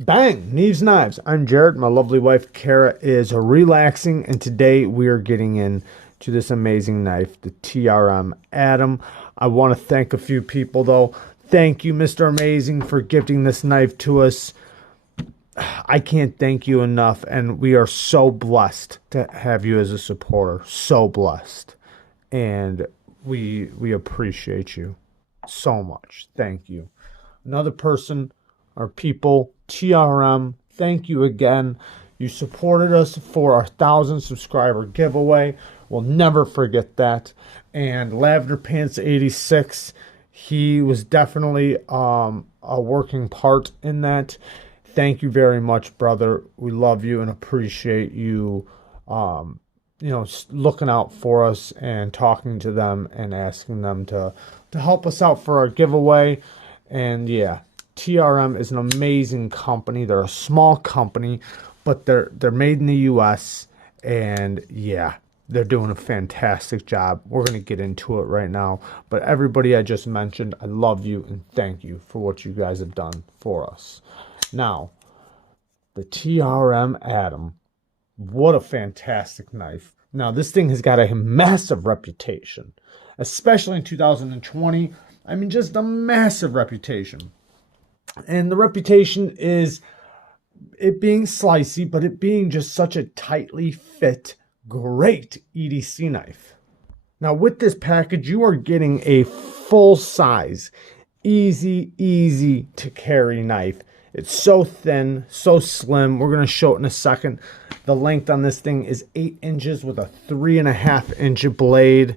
Bang! Neeves Knives. I'm Jared. My lovely wife Kara is relaxing, and today we are getting into this amazing knife, the TRM Atom. I want to thank a few people though. Thank you, Mr. Amazing, for gifting this knife to us. I can't thank you enough, and we are so blessed to have you as a supporter. So blessed, and we appreciate you so much. Thank you. Another person, our people, TRM, thank you again. You supported us for our 1,000 subscriber giveaway. We'll never forget that. And Lavender Pants 86, he was definitely a working part in that. Thank you very much, brother. We love you and appreciate you, looking out for us and talking to them and asking them to help us out for our giveaway. And yeah, TRM is an amazing company. They're a small company, but they're made in the US, and yeah, they're doing a fantastic job. We're going to get into it right now. But everybody I just mentioned, I love you and thank you for what you guys have done for us. Now, the TRM Atom, what a fantastic knife. Now, this thing has got a massive reputation, especially in 2020. I mean, just a massive reputation. And the reputation is it being slicey, but it being just such a tightly fit, great EDC knife. Now, with this package, you are getting a full-size, easy to carry knife. It's so thin, so slim. We're going to show it in a second. The length on this thing is 8 inches with a 3.5-inch blade.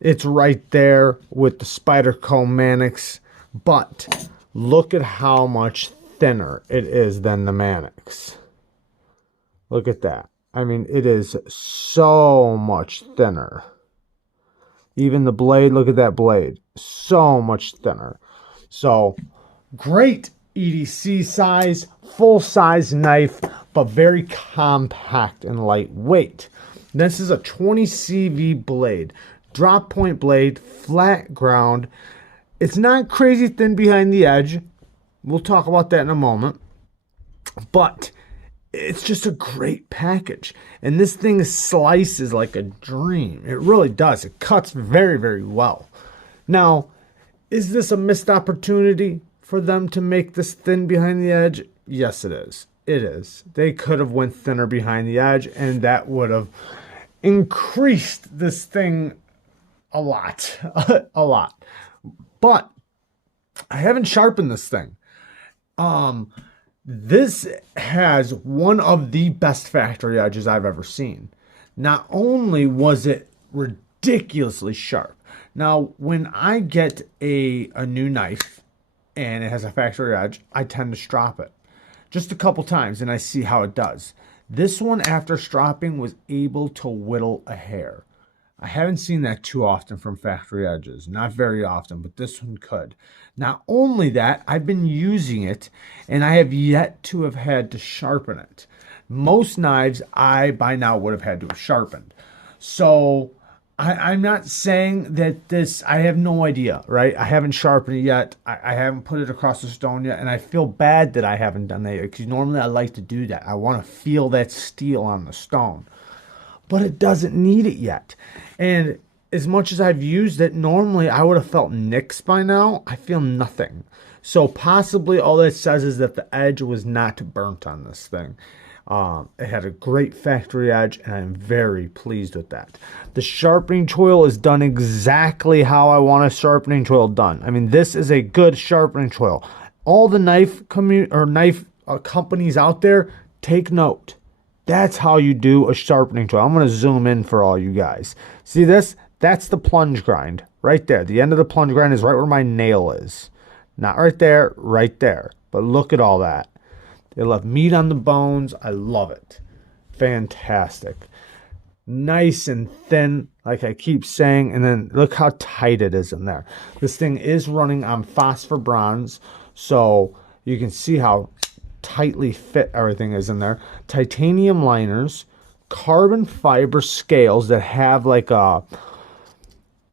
It's right there with the Spyderco Mannix, but look at how much thinner it is than the Mannix. Look at that. I mean, it is so much thinner. Even the blade, look at that blade. So much thinner. So, great EDC size, full-size knife, but very compact and lightweight. This is a 20 CV blade. Drop point blade, flat ground. It's not crazy thin behind the edge. We'll talk about that in a moment. But it's just a great package. And this thing slices like a dream. It really does. It cuts very well. Now, is this a missed opportunity for them to make this thin behind the edge? Yes, it is. It is. They could have went thinner behind the edge, and that would have increased this thing a lot. A lot. But I haven't sharpened this thing. This has one of the best factory edges I've ever seen. Not only was it ridiculously sharp. Now, when I get a new knife and it has a factory edge, I tend to strop it just a couple times and I see how it does. This one, after stropping, was able to whittle a hair. I haven't seen that too often from factory edges. Not very often, but this one could. Not only that, I've been using it, and I have yet to have had to sharpen it. Most knives, I, by now, would have had to have sharpened. So, I'm not saying that this, I have no idea, right? I haven't sharpened it yet. I haven't put it across the stone yet, and I feel bad that I haven't done that yet, because normally I like to do that. I want to feel that steel on the stone. But it doesn't need it yet. And as much as I've used it, normally I would have felt nicks by now. I feel nothing. So possibly all that says is that the edge was not burnt on this thing. It had a great factory edge, and I'm very pleased with that. The sharpening choil is done exactly how I want a sharpening choil done. I mean, this is a good sharpening choil. All the knife companies out there, take note. That's how you do a sharpening tool. I'm going to zoom in for all you guys. See this? That's the plunge grind right there. The end of the plunge grind is right where my nail is. Not right there, right there. But look at all that. They left meat on the bones. I love it. Fantastic. Nice and thin, like I keep saying. And then look how tight it is in there. This thing is running on phosphor bronze. So you can see how tightly fit everything is in there. Titanium liners, carbon fiber scales that have like a,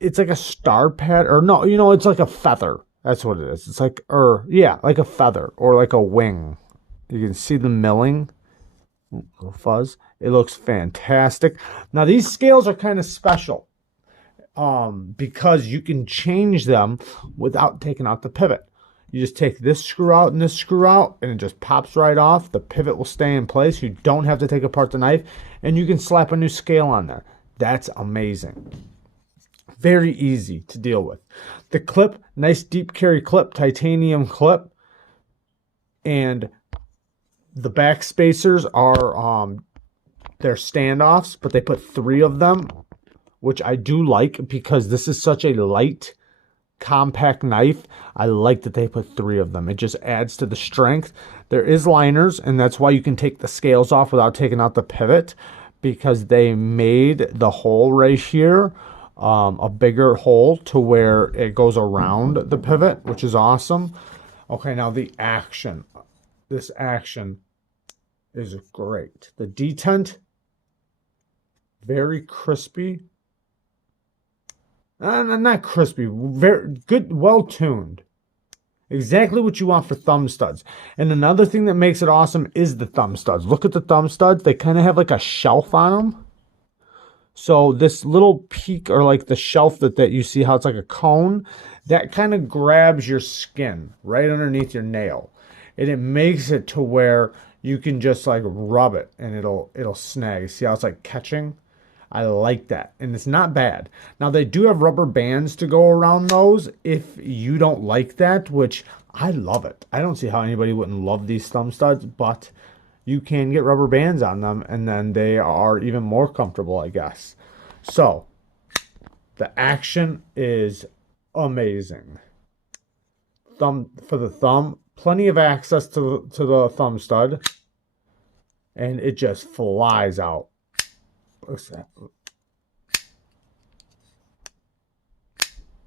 it's like a star pad, or no, it's like a feather. That's what it is. It's like, yeah, like a feather or like a wing. You can see the milling. Little fuzz. It looks fantastic. Now these scales are kind of special because you can change them without taking out the pivot. You just take this screw out and this screw out, and it just pops right off. The pivot will stay in place. You don't have to take apart the knife, and you can slap a new scale on there. That's amazing. Very easy to deal with. The clip, nice deep carry clip, titanium clip, and the back spacers are they're standoffs, but they put 3 of them, which I do like because this is such a light, compact knife. I like that they put 3 of them. It just adds to the strength. There is liners, and that's why you can take the scales off without taking out the pivot, because they made the hole right here a bigger hole to where it goes around the pivot, which is awesome. Okay, now the action. This action is great. The detent, very crispy. Not crispy, very good, well tuned. Exactly what you want for thumb studs. And another thing that makes it awesome is the thumb studs. Look at the thumb studs. They kind of have like a shelf on them. So this little peak, or like the shelf that you see how it's like a cone, that kind of grabs your skin right underneath your nail. And it makes it to where you can just like rub it and it'll snag. See how it's like catching? I like that. And it's not bad. Now they do have rubber bands to go around those if you don't like that, which I love it. I don't see how anybody wouldn't love these thumb studs, but you can get rubber bands on them and then they are even more comfortable, I guess. So the action is amazing. Thumb for the thumb, plenty of access to the thumb stud, and it just flies out.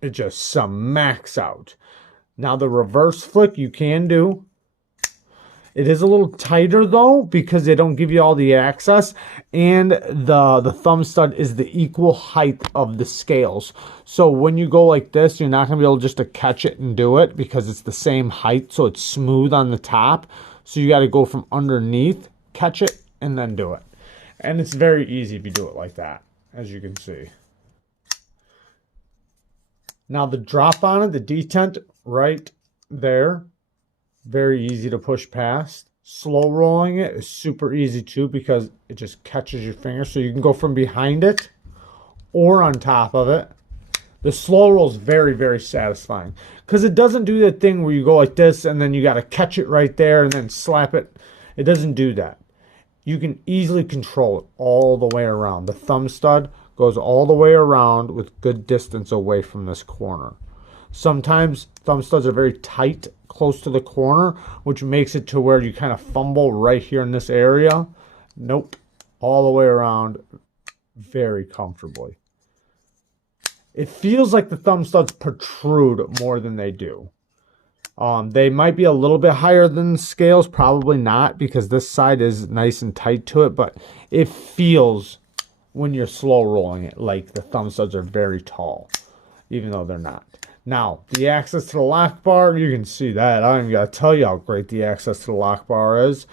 It just smacks out. Now the reverse flick you can do. It is a little tighter though because they don't give you all the access, and the thumb stud is the equal height of the scales. So when you go like this, you're not going to be able just to catch it and do it because it's the same height, so it's smooth on the top. So you got to go from underneath, catch it, and then do it. And it's very easy if you do it like that, as you can see. Now the drop on it, the detent right there, very easy to push past. Slow rolling it is super easy too because it just catches your finger. So you can go from behind it or on top of it. The slow roll is very, very satisfying because it doesn't do that thing where you go like this and then you got to catch it right there and then slap it. It doesn't do that. You can easily control it all the way around. The thumb stud goes all the way around with good distance away from this corner. Sometimes thumb studs are very tight close to the corner, which makes it to where you kind of fumble right here in this area. Nope. All the way around very comfortably. It feels like the thumb studs protrude more than they do. They might be a little bit higher than the scales, probably not, because this side is nice and tight to it, but it feels when you're slow rolling it like the thumb studs are very tall, even though they're not. Now, the access to the lock bar, you can see that. I don't even got to tell you how great the access to the lock bar is.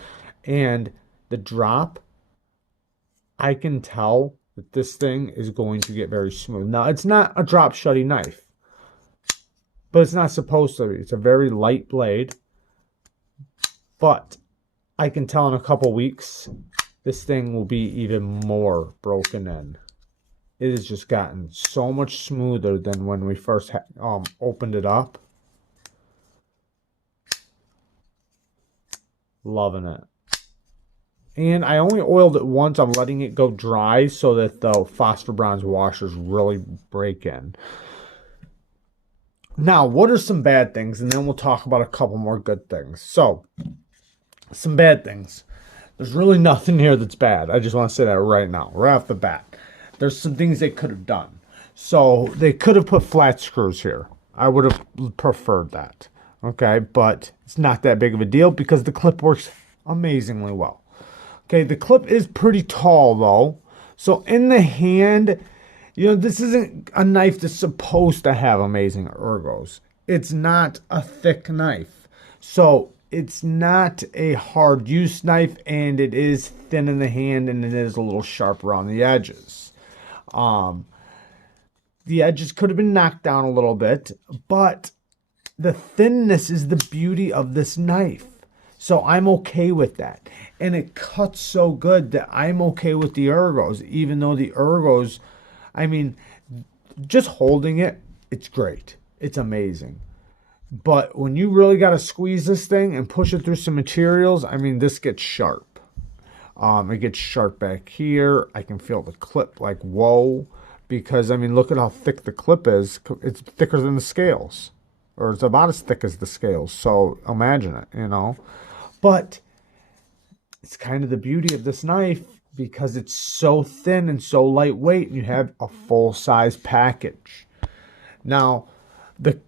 And the drop, I can tell that this thing is going to get very smooth. Now, it's not a drop shutty knife, but it's not supposed to be. It's a very light blade. But I can tell in a couple weeks, this thing will be even more broken in. It has just gotten so much smoother than when we first opened it up. Loving it. And I only oiled it once. I'm letting it go dry so that the phosphor bronze washers really break in. Now, what are some bad things? And then we'll talk about a couple more good things. So, some bad things. There's really nothing here that's bad. I just want to say that right now, right off the bat. There's some things they could have done. So they could have put flat screws here. I would have preferred that. Okay, but it's not that big of a deal because the clip works amazingly well. Okay, the clip is pretty tall though. So in the hand, you know, this isn't a knife that's supposed to have amazing ergos. It's not a thick knife. So it's not a hard use knife, and it is thin in the hand, and it is a little sharp around the edges. The edges could have been knocked down a little bit, but the thinness is the beauty of this knife. So I'm okay with that. And it cuts so good that I'm okay with the ergos, even though the ergos, I mean, just holding it, it's great. It's amazing. But when you really got to squeeze this thing and push it through some materials, I mean, this gets sharp. It gets sharp back here. I can feel the clip like, whoa. Because, I mean, look at how thick the clip is. It's thicker than the scales. Or it's about as thick as the scales. So imagine it, you know. But it's kind of the beauty of this knife because it's so thin and so lightweight, and you have a full-size package. Now, there's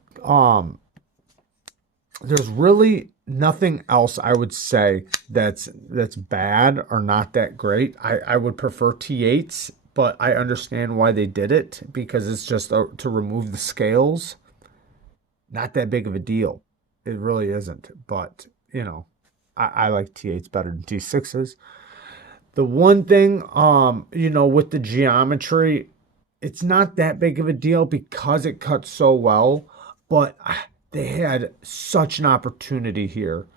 really nothing else I would say that's bad or not that great. I would prefer T8s, but I understand why they did it because it's just to remove the scales. Not that big of a deal. It really isn't. But, you know, I like T8s better than T6s. The one thing, you know, with the geometry, it's not that big of a deal because it cuts so well. But they had such an opportunity here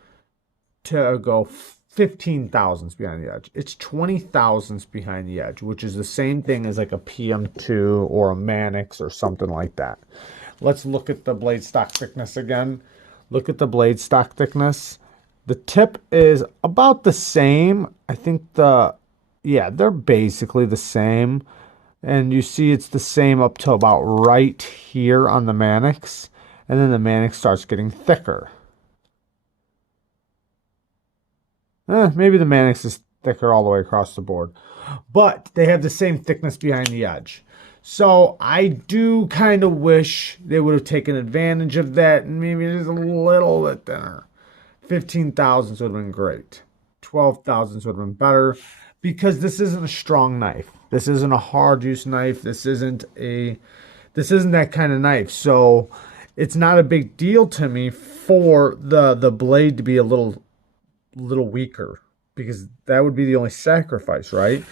to go 15 thousandths behind the edge. It's 20 thousandths behind the edge, which is the same thing as like a PM2 or a Manix or something like that. Let's look at the blade stock thickness again. Look at the blade stock thickness. The tip is about the same. I think they're basically the same. And you see it's the same up to about right here on the Manix. And then the Manix starts getting thicker. Maybe the Manix is thicker all the way across the board. But they have the same thickness behind the edge. So I do kind of wish they would have taken advantage of that and maybe just a little bit thinner. 15 thousandths would have been great. 12 thousandths would have been better because this isn't a strong knife. This isn't a hard use knife. This isn't that kind of knife. So it's not a big deal to me for the blade to be a little weaker because that would be the only sacrifice, right?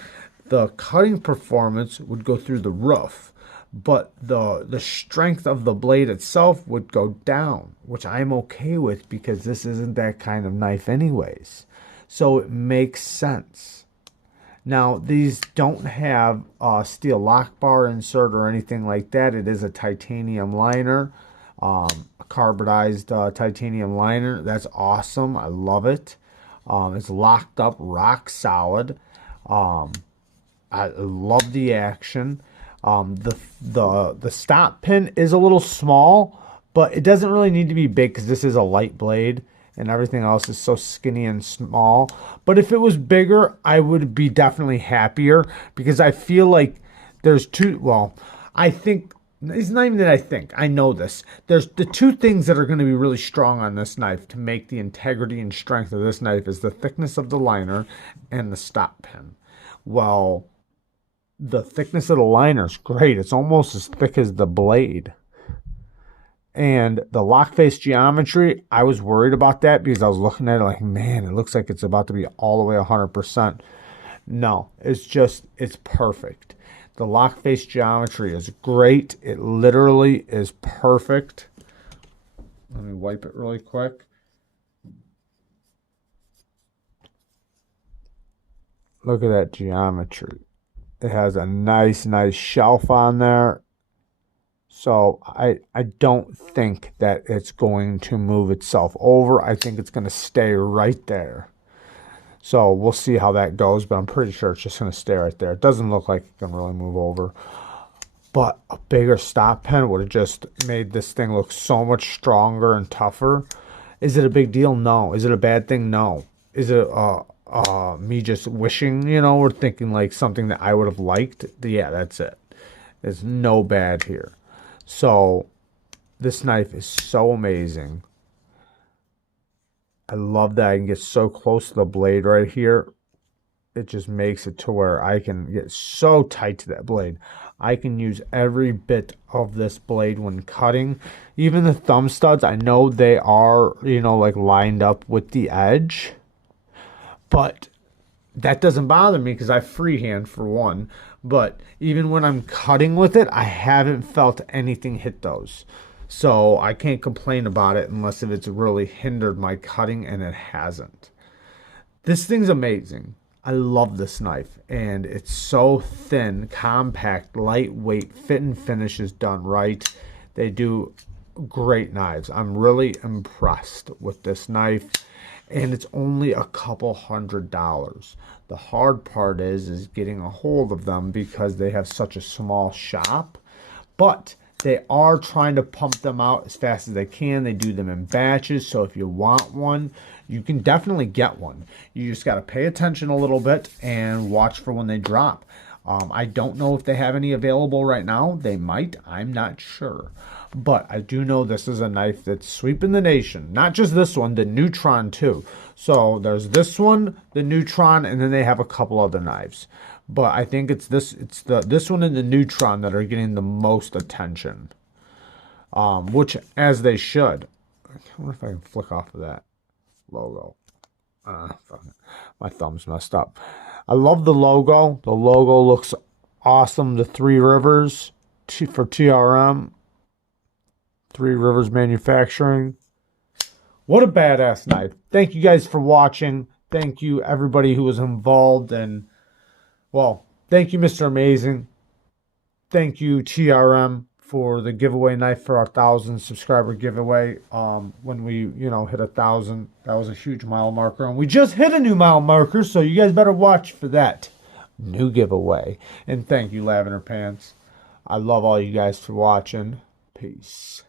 The cutting performance would go through the roof, but the strength of the blade itself would go down, which I'm okay with because this isn't that kind of knife anyways. So it makes sense. Now, these don't have a steel lock bar insert or anything like that. It is a titanium liner, a carbonized titanium liner. That's awesome. I love it. It's locked up rock solid. I love the action. The stop pin is a little small, but it doesn't really need to be big because this is a light blade and everything else is so skinny and small. But if it was bigger, I would be definitely happier because I feel like there's I think, it's not even that I think, I know this. There's the two things that are going to be really strong on this knife to make the integrity and strength of this knife is the thickness of the liner and the stop pin. Well, the thickness of the liner is great. It's almost as thick as the blade. And the lock face geometry, I was worried about that because I was looking at it like, man, it looks like it's about to be all the way 100%. No, it's perfect. The lock face geometry is great. It literally is perfect. Let me wipe it really quick. Look at that geometry. It has a nice shelf on there. So I don't think that it's going to move itself over. I think it's going to stay right there. So we'll see how that goes, but I'm pretty sure it's just going to stay right there. It doesn't look like it can really move over. But a bigger stop pen would have just made this thing look so much stronger and tougher. Is it a big deal? No. Is it a bad thing? No. Is it me just wishing, or thinking like something that I would have liked? Yeah, that's it. There's no bad here. So this knife is so amazing. I love that I can get so close to the blade right here. It just makes it to where I can get so tight to that blade. I can use every bit of this blade when cutting. Even the thumb studs, I know they are, you know, like lined up with the edge, but that doesn't bother me because I freehand for one. But even when I'm cutting with it, I haven't felt anything hit those. So I can't complain about it unless if it's really hindered my cutting, and it hasn't. This thing's amazing. I love this knife, and it's so thin, compact, lightweight, fit and finish is done right. They do great knives. I'm really impressed with this knife, and it's only a couple $100. The hard part is getting a hold of them because they have such a small shop, but they are trying to pump them out as fast as they can. They do them in batches, so if you want one, you can definitely get one. You just got to pay attention a little bit and watch for when they drop. I don't know if they have any available right now. They might. I'm not sure. But I do know this is a knife that's sweeping the nation. Not just this one, the Neutron too. So there's this one, the Neutron, and then they have a couple other knives. But I think it's this one and the Neutron that are getting the most attention. Which, as they should. I wonder if I can flick off of that logo. My thumb's messed up. I love the logo. The logo looks awesome. The Three Rivers for TRM. Three Rivers Manufacturing. What a badass knife. Thank you guys for watching. Thank you everybody who was involved. And, well, thank you Mr. Amazing. Thank you TRM for the giveaway knife for our 1,000 subscriber giveaway. When we, you know, hit 1,000, that was a huge mile marker, and we just hit a new mile marker, so you guys better watch for that new giveaway. And thank you, Lavender Pants. I love all you guys for watching. Peace.